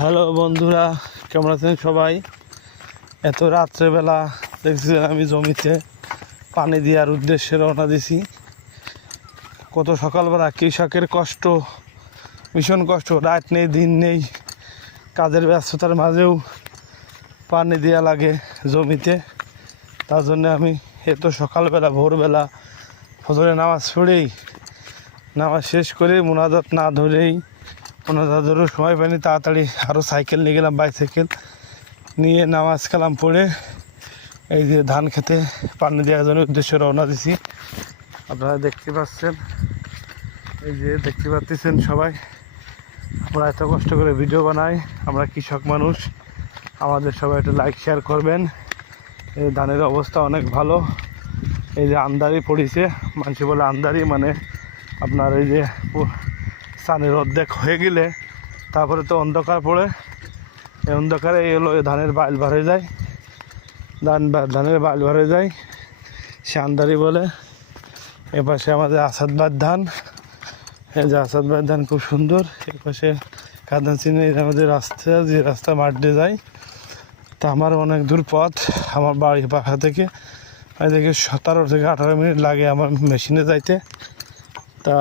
Hello বন্ধুরা, কেমন আছেন সবাই? এত রাত্রেবেলা দেখছি আমি জমিতে পানি দেওয়ার উদ্দেশ্যে রওনা দিছি। কত সকালবেলা কৃষকের কষ্ট, ভীষণ কষ্ট, রাত নেই দিন নেই, কাজের ব্যস্ততার মাঝেও পানি দেওয়া লাগে জমিতে। তার জন্য আমি এত সকালবেলা ভোরবেলা ফজরে নামাজ পড়েই, নামাজ শেষ করে মোনাজাত না ধরেই, মোনাজাত ধরেও সময় পাইনি, তাড়াতাড়ি আরও সাইকেল নিয়ে গেলাম, বাইসাইকেল নিয়ে নামাজ কালাম পড়ে এই যে ধান খেতে পানি দেওয়ার জন্য উদ্দেশ্যে রওনা দিছি। আপনারা দেখতে পাচ্ছেন, এই যে দেখতে পাচ্ছেন সবাই, আমরা এত কষ্ট করে ভিডিও বানাই, আমরা কৃষক মানুষ, আমাদের সবাই একটু লাইক শেয়ার করবেন। এই ধানের অবস্থা অনেক ভালো। এই যে আন্দারি পড়েছে, মানুষ বলে আন্দারি মানে আপনার এই যে সানের অর্ধেক হয়ে গেলে তারপরে তো অন্ধকার পড়ে, এই অন্ধকারে এই হলো ধানের বাইল বার হয়ে যায়, ধানের বাইল বার হয়ে যায়, সে আন্দারি বলে। এপাশে আমাদের আসাদবাদ ধান, এই যে আসাদবাদ ধান খুব সুন্দর। এপাশে কাদান চিনে আমাদের রাস্তা, যে রাস্তা মাঠ দিয়ে যায়, তা আমার অনেক দূর পথ আমার বাড়ির পাখা থেকে, এদিকে 17 থেকে 18 মিনিট লাগে আমার মেশিনে যাইতে। তা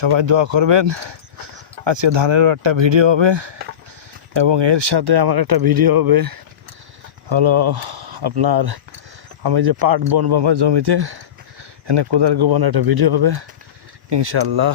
সবাই দোয়া করবেন। আজকে ধানেরও একটা ভিডিও হবে এবং এর সাথে আমার একটা ভিডিও হবে হলো আপনার আমি যে পাট বনবো আমার জমিতে, এনে কোদাল গোবন একটা ভিডিও হবে ইনশাল্লাহ।